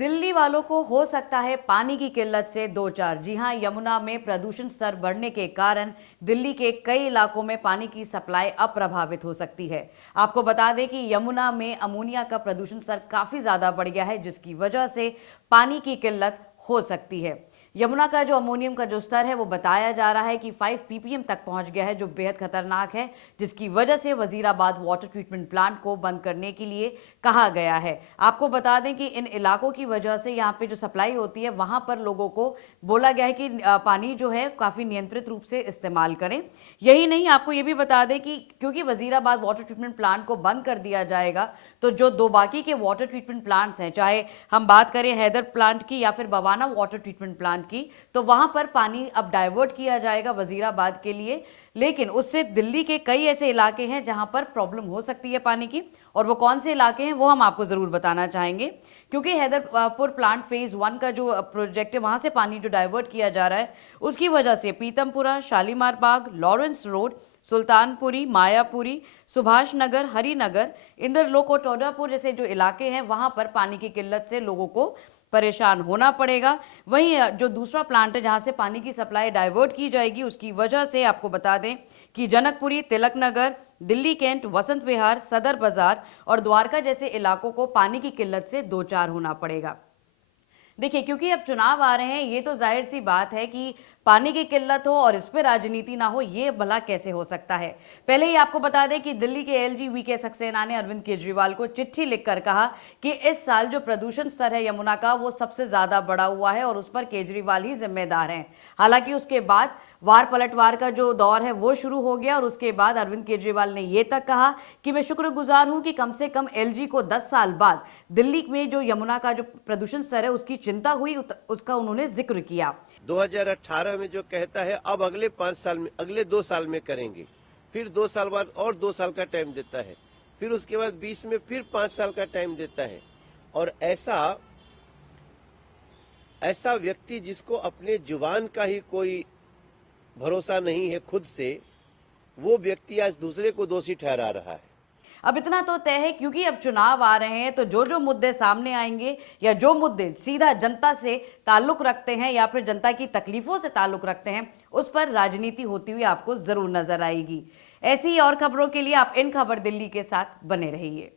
दिल्ली वालों को हो सकता है पानी की किल्लत से दो चार। जी हां, यमुना में प्रदूषण स्तर बढ़ने के कारण दिल्ली के कई इलाकों में पानी की सप्लाई अप्रभावित हो सकती है। आपको बता दें कि यमुना में अमोनिया का प्रदूषण स्तर काफी ज्यादा बढ़ गया है, जिसकी वजह से पानी की किल्लत हो सकती है। यमुना का जो अमोनियम का जो स्तर है वो बताया जा रहा है कि 5 ppm तक पहुंच गया है, जो बेहद खतरनाक है, जिसकी वजह से वजीराबाद वाटर ट्रीटमेंट प्लांट को बंद करने के लिए कहा गया है। आपको बता दें कि इन इलाकों की वजह से यहाँ पे जो सप्लाई होती है वहां पर लोगों को बोला गया है कि पानी जो है काफी नियंत्रित रूप से इस्तेमाल करें। यही नहीं, आपको ये भी बता दें कि क्योंकि वजीराबाद वाटर ट्रीटमेंट प्लांट को बंद कर दिया जाएगा, तो जो दो बाकी के वाटर ट्रीटमेंट प्लांट्स हैं, चाहे हम बात करें हैदर प्लांट की या फिर बवाना वाटर ट्रीटमेंट प्लांट की, तो वहां पर पानी अब डाइवर्ट किया जाएगा वजीराबाद के लिए। लेकिन उससे दिल्ली के कई ऐसे इलाके हैं जहां पर प्रॉब्लम हो सकती है पानी की, और वो कौन से इलाके हैं वो हम आपको जरूर बताना चाहेंगे। क्योंकि हैदरपुर प्लांट फेज 1 का जो प्रोजेक्ट है, वहां से पानी जो डाइवर्ट किया जा रहा है, उसकी वजह से पीतमपुरा, शालीमार बाग, लॉरेंस रोड, सुल्तानपुरी, मायापुरी, सुभाष नगर, हरिनगर, इंद्रलोक और टोडापुर जैसे जो इलाके हैं, वहां पर पानी की किल्लत से लोगों को परेशान होना पड़ेगा। वहीं जो दूसरा प्लांट है जहां से पानी की सप्लाई डाइवर्ट की जाएगी, उसकी वजह से आपको बता दें कि जनकपुरी, तिलक नगर, दिल्ली कैंट, वसंत विहार, सदर बाजार और द्वारका जैसे इलाकों को पानी की किल्लत से दो चार होना पड़ेगा। देखिए, क्योंकि अब चुनाव आ रहे हैं, ये तो जाहिर सी बात है कि पानी की किल्लत हो और इस पर राजनीति ना हो, ये भला कैसे हो सकता है। पहले ही आपको बता दें कि दिल्ली के एलजी वीके सक्सेना ने अरविंद केजरीवाल को चिट्ठी लिखकर कहा कि इस साल जो प्रदूषण स्तर है यमुना का, वो सबसे ज्यादा बढ़ा हुआ है और उस पर केजरीवाल ही जिम्मेदार हैं। हालांकि उसके बाद वार पलटवार का जो दौर है वो शुरू हो गया और उसके बाद अरविंद केजरीवाल ने यह तक कहा कि मैं शुक्रगुजार हूं कि कम से कम एलजी को 10 साल बाद दिल्ली में जो यमुना का जो प्रदूषण स्तर है उसकी चिंता हुई, उसका उन्होंने जिक्र किया। 2018 में जो कहता है अब अगले 5 साल में, अगले 2 साल में करेंगे, फिर 2 साल बाद और 2 साल का टाइम देता है, फिर उसके बाद 20 में फिर 5 साल का टाइम देता है। और ऐसा व्यक्ति जिसको अपने जुबान का ही कोई भरोसा नहीं है खुद से, वो व्यक्ति आज दूसरे को दोषी ठहरा रहा है। अब इतना तो तय है, क्योंकि अब चुनाव आ रहे हैं, तो जो जो मुद्दे सामने आएंगे या जो मुद्दे सीधा जनता से ताल्लुक रखते हैं या फिर जनता की तकलीफों से ताल्लुक रखते हैं, उस पर राजनीति होती हुई आपको जरूर नजर आएगी। ऐसी ही और खबरों के लिए आप इन खबर दिल्ली के साथ बने रहिए।